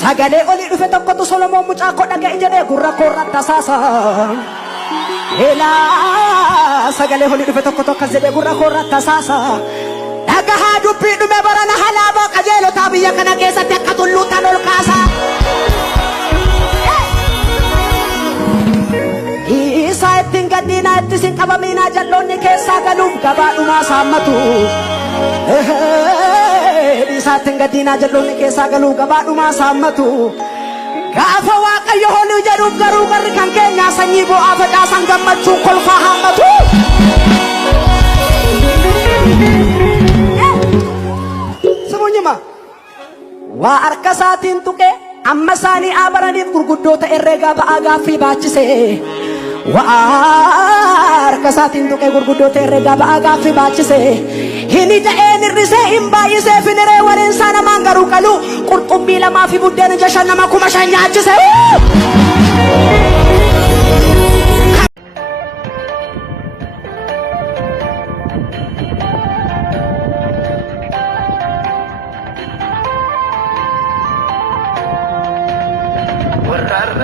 Sagalee olii dhufe tokkotu Solomoon mucaa koo dhaga'e jedhee gurra koorra tasaasa. Sagalee olii dhufe tokkotu akkas jedhee gurra koorra tasaasa. Dhagahaa dubbii dhume barana halaabaa qajeelotaa biyya kana keessatti akka tulluutaan ol kaasa. Isaa ittiin gaddiinaa ittiin qabamiinaa jalloonni keessaa galuuf gabaadhumaa saammatu. Isaa ittiin gaddiinaa jalloonni keessaa galuuf gabaadhumaa saammatu. Gaafa Waaqayyo holuu jedhuuf garuu barri kan keenyaa sanyii bu'aa facaasan gammachuun kolfaa haammatu. Simunyima waa harka isaatiin tuqee amma isaanii abaraniif gurguddoota herreegaa ba'aa gaaffii baachise. Waa harka isaatiin tuqee gurguddoota herreegaa ba'aa gaaffii baachise. Hini ta'een hir'isee hin baay'isee finiree waliin isaa namaan garuu qalu qurxummii lamaa fi buddeena 6 nama 5,000 nyaachise.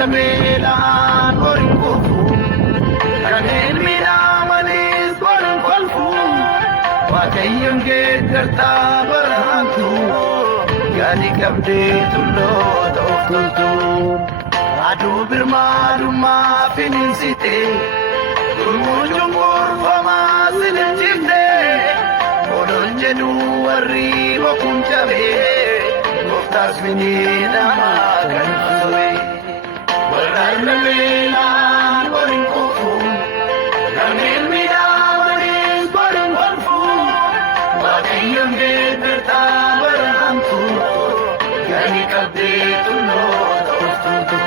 Warrameelaan horin kufu kanneen midhaamanis horin kolfu Waaqayyoon geeddartaa baraantu yaadi qabdee tulloota of toltu aduu birmaadummaa finiinsite gurmuuchuun gorfamaa silinchifte odon jedhu warri bokuun cabee gooftaas finiidhamaa kan ture. Warrameelaan horin kufu kanneen midhaamanis horin kolfu Waaqayyoon geeddartaa baraantu yaadi qabdee tulloota of toltu.